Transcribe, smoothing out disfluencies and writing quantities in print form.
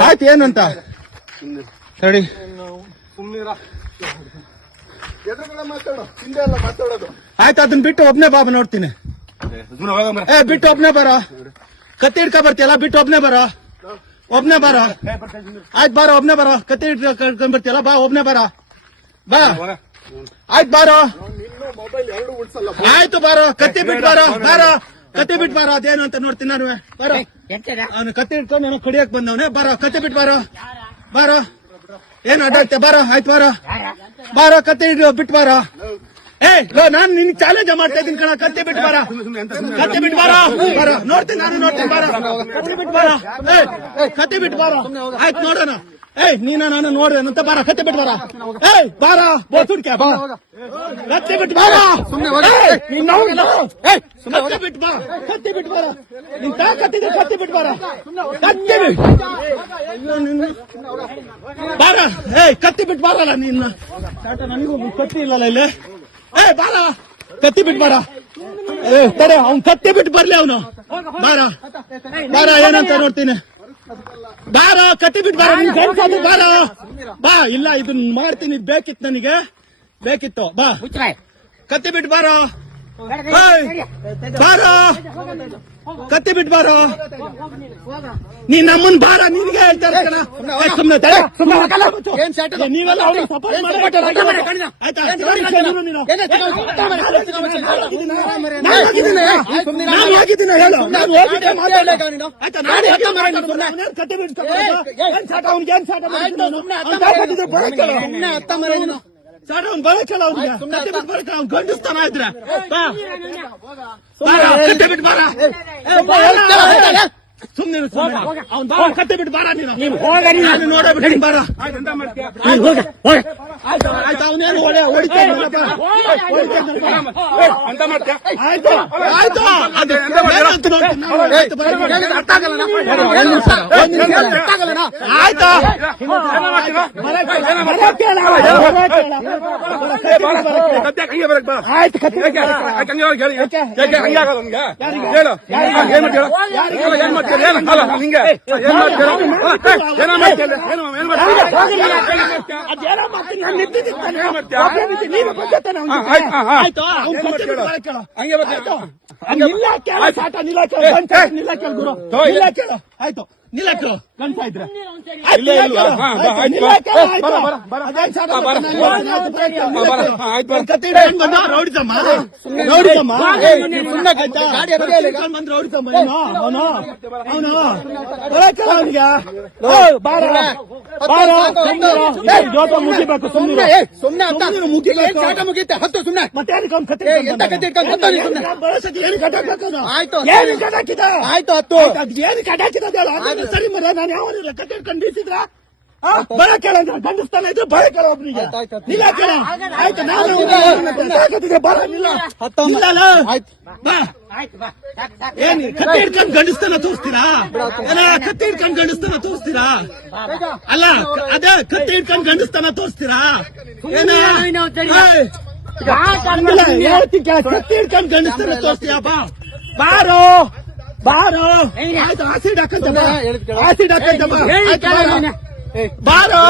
ಆಯ್ತು ಏನಂತ ಸರಿ ಆಯ್ತು ಅದನ್ನ ಬಿಟ್ಟು ಒಬ್ನೇ ಬಾಬಾ ನೋಡ್ತೀನಿ ಬಿಟ್ಟು ಒಬ್ನೇ ಬರೋ ಕತ್ತಿ ಹಿಡ್ಕೊ ಬರ್ತೀಯಲ್ಲ ಬಿಟ್ಟು ಒಬ್ನೇ ಬರೋ ಆಯ್ತು ಬಾರೋ ಒಬ್ನೇ ಬರೋ ಕತ್ತಿ ಹಿಡ್ಕೊಂಡ್ ಬರ್ತೀಯಲ್ಲ ಬಾ ಒಬ್ನೇ ಬರೋ ಬಾ ಆಯ್ತು ಬಾರೋ ಆಯ್ತು ಬಾರೋ ಕತ್ತಿ ಬಿಟ್ಟು ಬಾರೋ ಕತ್ತಿ ಬಿಟ್ಟು ಬಾರೋ ಅದೇನು ಅಂತ ನೋಡ್ತೀನಿ ನಾನು ಬಾರೋ ಅವನು ಕತ್ತಿ ಹಿಡ್ಕೊಂಡು ನಾನು ಕಡಿಯಕ್ ಬಂದವನೇ ಬಾರೋ ಕತ್ತಿ ಬಿಟ್ಟು ಬಾರೋ ಏನು ಅಡ್ಡಾಗ್ತೆ ಬಾರೋ ಆಯ್ತು ಬಾರೋ ಕತ್ತಿ ಬಿಟ್ಟು ಬಾರೋ ನಾನು ನಿನ್ ಚಾಲೆಂಜ್ ಮಾಡ್ತಾ ಇದ್ದೀನಿ ಕಣ ಕತ್ತಿ ಬಿಟ್ಟು ಬಾರೋ ನೋಡ್ತೀನಿ ಬಾರೋ ಕತ್ತಿ ಬಿಟ್ಟು ಬಾರೋ ಆಯ್ತು ನೋಡೋಣ ನೀನ ನಾನು ನೋಡ್ರೇನಂತ ಬಾರ ಕತ್ತಿ ಬಿಟ್ಟು ಬಾರ ಬೋಸುಡ್ಕೆ ಬಾ ಕತ್ತಿ ಬಿಟ್ಟು ಕತ್ತಿ ಬಿಟ್ಟು ಬಾರ ನಿನ್ ತಾಕತ್ತಿದೆ ಕತ್ತಿ ಬಿಟ್ಟು ಬಾರ ಬಾರ ಕತ್ತಿ ಬಿಟ್ಟು ಬಾರಲ್ಲ ನಿನ್ನ ನನಗೂ ಕತ್ತಿ ಇಲ್ಲಲ್ಲ ಇಲ್ಲಿ ಬಾರ ಕತ್ತಿ ಬಿಟ್ಟು ಬಾರ ತಡೆ ಅವ್ನ್ ಕತ್ತಿ ಬಿಟ್ಟು ಬರ್ಲಿ ಅವನು ಬಾರ ಏನಂತ ನೋಡ್ತೀನಿ ಬಾರ ಕತ್ತಿ ಬಿಟ್ಟು ಬಾರ ನಿನ್ ಗಂಡ್ಸಾದ್ರು ಬಾರ ಬಾ ಇಲ್ಲ ಇದನ್ನ ಮಾಡ್ತೀನಿ ಬೇಕಿತ್ತು ನನಗೆ ಬಾ ಕತ್ತಿ ಬಿಟ್ಟು ಬಾರ ಕತ್ತಿ ಬಿಟ್ಟು ಬಾರ ನೀ ನಮ್ಮನ್ ಬಾರ ನಿನ್ಗೆ ಹೇಳ್ತಾರೆ ನೀವೆಲ್ಲ ಸಪೋರ್ಟ್ ಕತ್ತಿ ಬಿಟ್ಟು ಸರ್ ಅವ್ನು ಬರಕಲ್ಲ ಅವ್ನಿಗೆ ಕತ್ತಿ ಬಿಟ್ಟು ಬರಕ ಅವ್ನು ಗಂಡಿಸ್ತಾನ ಇದ್ರೆ ಕತ್ತಿ ಬಿಟ್ಟು ಬಾರ ಸುಮ್ನೆ ಅವ್ನು ಬಾ ಕತ್ತಿ ಬಿಟ್ಟು ಬಾರ ನೀನು ನೋಡಬಿಟ್ಟು ಬಾರ ಆಯ್ತು ಅವನೇನು ಹೊಡಿತಾನೆ ಆಯ್ತು ಆಯ್ತು ನಿಲ್ಲಕ್ಕೆ ಗಂಟ ಇದ್ರೆ ರೌಡಿಸಮ್ಮ ಅವನಿಗೆ ಜೋತ ಮುಗಿಬೇಕು ಸುಮ್ಮನೆ ಮುಗಿತೆ ಹತ್ತು ಸುಮ್ಮನೆ ಮತ್ತೆ ಆಯ್ತು ಹತ್ತು ಏನು ಕಟಾಕಿದ ಸರಿ ಮರ ನಾನು ಯಾವ ಕಟ್ಟಿ ಹಿಡ್ಕೊಂಡು ಬೀಸಿದ್ರ ಬರ ಕೇಳ ಗಂಡಿಸ್ತಾನೆ ಇದ್ರೆ ಬರ ಕೇಳ ಒಬ್ರಿಗೆ ನಿಲ್ಲ ಕೇಳ ಆಯ್ತು ನಾನು ಬರ ನಿಲ್ಲ ಏನ್ ಕತ್ತಿ ಹಿಡ್ಕೊಂಡು ಗಂಡಿಸ್ತಾನ ತೋರಿಸ್ತೀರಾ ಕತ್ತಿ ಹಿಡ್ಕೊಂಡು ಗಂಡಿಸ್ತಾನ ತೋರಿಸ್ತೀರಾ ಅಲ್ಲ ಅದೇ ಕತ್ತಿ ಹಿಡ್ಕೊಂಡು ಗಂಡಿಸ್ತಾನ ತೋರಿಸ್ತೀರಾ ಕತ್ತಿ ಹಿಡ್ಕೊಂಡು ಗಂಡಿಸ್ತಾನ ತೋರಿಸ್ತೀಯಾ ಬಾರೋ ಆಯ್ತು ಆಸಿಡ್ ಹಾಕಂತ ಬಾರೋ